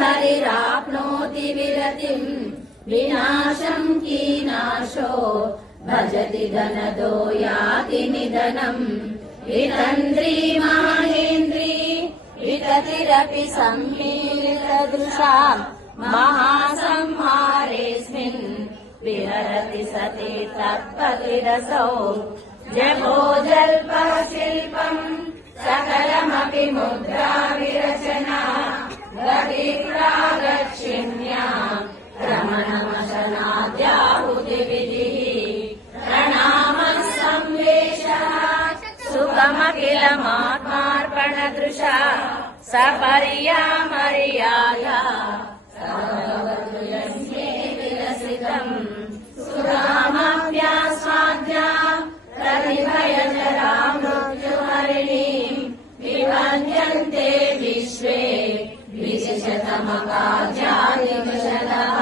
हरिराप्नोति विरतिम् विनाशं कीनाशो भजति धनदो याति निधनम् वितन्द्री माहेन्द्री विततिरपि सम्मीलितदृशाम् महासंहारेऽस्मिन् विहरति सति तत्पतिरसौ जभो जल्पः शिल्पम् सकलमपि मुद्रा विरचना गतिप्रागच्छिन्या रमणमशनाद्याहुतिविधिः प्रणामः संवेशः सुखमखिलमात्मार्पणदृशा सपर्या मर्यादा सर्वतुल्यस्ये विलसितम् सुरामप्यास्वाद्या प्रतिभयजरा मृत्युहरिणीम् विवन्द्यन्ते विश्वे विशतमकार्यादिविशदः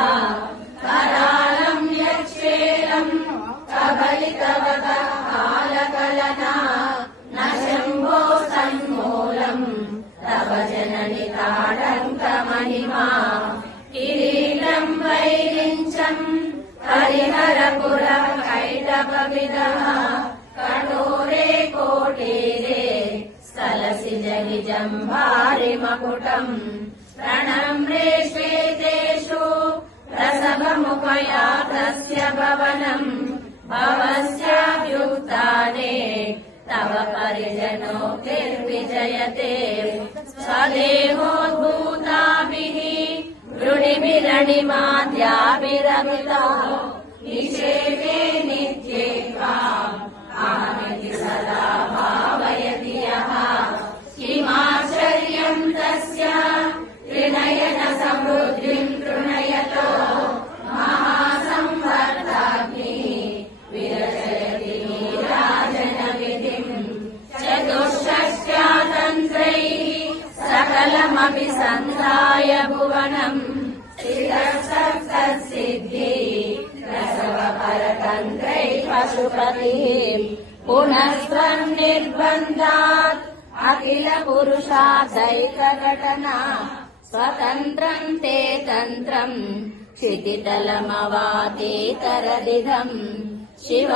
करालम् यच्छेलम् कबलितवतः कालकलना न शम्भो सन्मूलम् तव जननि ताडङ्कमहिमा किरीटम् वैरिञ्चम् हरिहरपुरः कैटभविदः कठोरे कोटेरे स्खलसि जनिजम्भारिमकुटम् प्रणम्रे श्वेतेषु रसभमुपयातस्य भवनम् भवस्याभ्युत्थाने तव परिजनोक्तिर्विजयते स्वदेहोद्भूताभिः वृणिभिरणिमाद्याभिरमितो निषेवे नित्ये त्वाम् आमिति सदा भावयति यः किमाश्चर्यम् तस्य त्रिनयन समृद्धिम् तृणयतो महासंवर्धाग्निः विरचयति नीराजनविधिम् चतुष्षष्ट्यातन्त्रैः सकलमपि सन्धाय भुवनम् सिद्धिः रसवपरतन्त्रैः पशुपतिः पुनस्त्वन्निर्बन्धात् अखिल पुरुषार्थैकघटना स्वतन्त्रम् ते तन्त्रम् क्षितितलमवातेतरदिधम् शिव